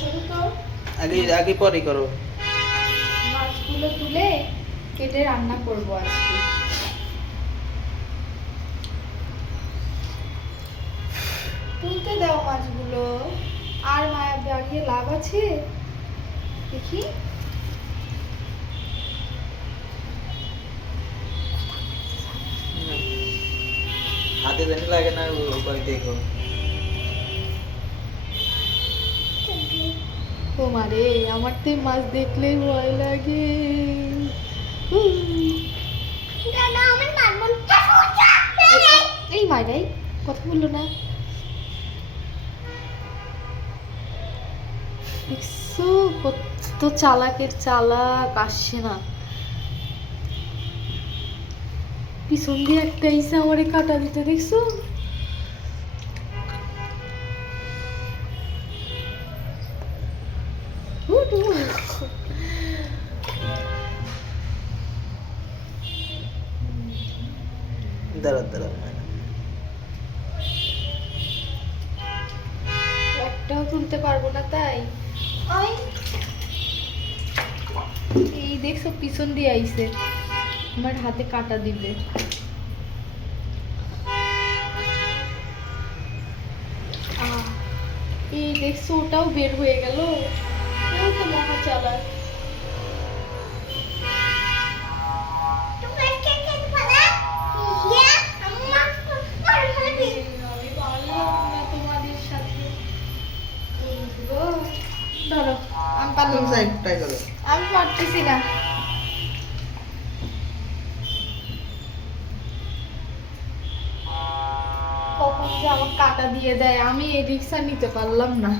শোনো তো, আগে আগে পরে করো। মাছগুলো তুলে কেটে রান্না করব আজকে। তুলতে দাও মাছগুলো, আর মায়া দাঁড়িয়ে লাভ আছে? দেখি। হাতে জানি লাগে না, ওই দেখো। ও মারে, আমার তো এই মাছ দেখলেই ভয় লাগে। এই মায়েরাই কথা বললো না, দেখছো কত চালাকের চালাক, আসছে না। পিছন দিয়ে একটা ইসে আমারে কাটা দিতে, দেখছো? দাঁড়া দাঁড়া, একটাও তুলতে পারবো না তাই। ওই এই দেখছো পিছন দিয়ে আইছে, আমার হাতে কাটা দিবে। এই দেখছো ওটাও বের হয়ে গেল, ও তো মহা চালাক। আমি পারলাম না তোমাদের সাথে। গো, ধরো, আমি পারলাম না। ট্রাই করো। আমি পারতেছি না। কখন যে আমার কাটা দিয়ে দেয়, আমি এই রিক্সা নিতে পারলাম না।